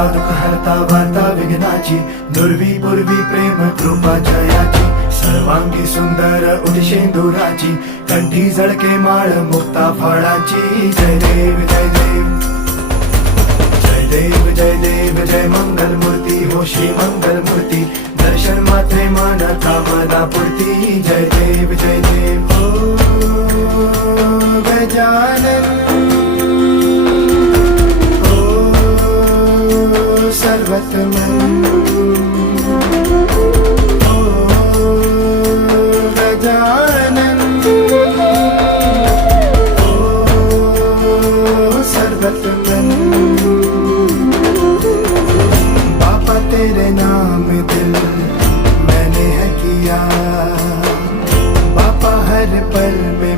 हरता दुःख हरता वार्ता विघ्नाची, दुर्वी पूर्वी प्रेम कृपा जयाची, सर्वांगी सुंदर उदिशेंदुराची, कंठी झळके माळ मुक्ता फळाची. जय देव जय देव जय देव जय देव जय मंगल मूर्ती हो श्री मंगल मूर्ती, दर्शन मात्रे मन कामना पूर्ती. जय देव जय देव हो गजानन सर्वतमन ओ गजानन ओ सर्वतमन. बाबा तेरे नाम दिल मैंने है किया, बाबा हर पल में